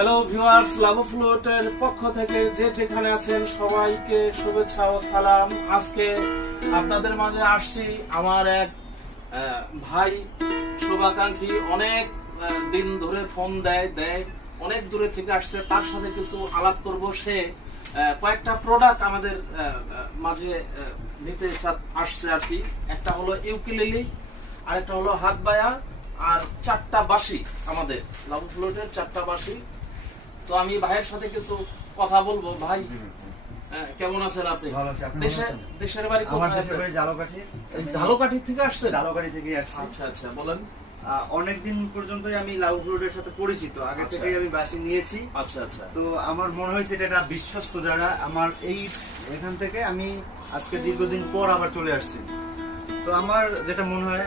Hello viewers, লাভ ফ্লুটের পক্ষ থেকে যে যেখানে আছেন সবাইকে শুভেচ্ছা ও সালাম। আজকে আপনাদের মাঝে আসছি আমার এক ভাই শুভাকাঙ্ক্ষী, অনেক দিন ধরে ফোন দেয় অনেক দূরে থেকে আসছে, তার সাথে কিছু আলাপ করব। সে কয়েকটা প্রোডাক্ট আমাদের মাঝে নিতে আসছে আর কি। একটা হলো ইউকেলেলি, আরেকটা হলো হাত বায়া, আর 4টা বাঁশি, আমাদের লাভ ফ্লুটের 4টা বাঁশি। তো আমি ভাইয়ের সাথে কিছু কথা বলবো। ভাই কেমন আছেন আপনি? ভালো আছি। আপনি ভালো আছেন? দেশের বাড়ি আমার কোথায়? দেশের বাড়ি ঝালকাঠি। ঝালকাঠি থেকে আসছেন? ঝালকাঠি থেকে আসছি। আচ্ছা আচ্ছা, বলেন। অনেকদিন পর্যন্তই আমি লাউ ফ্রুটের সাথে পরিচিত, আগে আচ্ছা। থেকেই আমি বাসি নিয়েছি। আচ্ছা আচ্ছা, তো আমার মনে হয়েছে এটা একটা বিশ্বস্ত জায়গা। আমার এখান থেকে আমি আজকে দীর্ঘদিন পর আবার চলে আসছি। তো আমার যেটা মনে হয়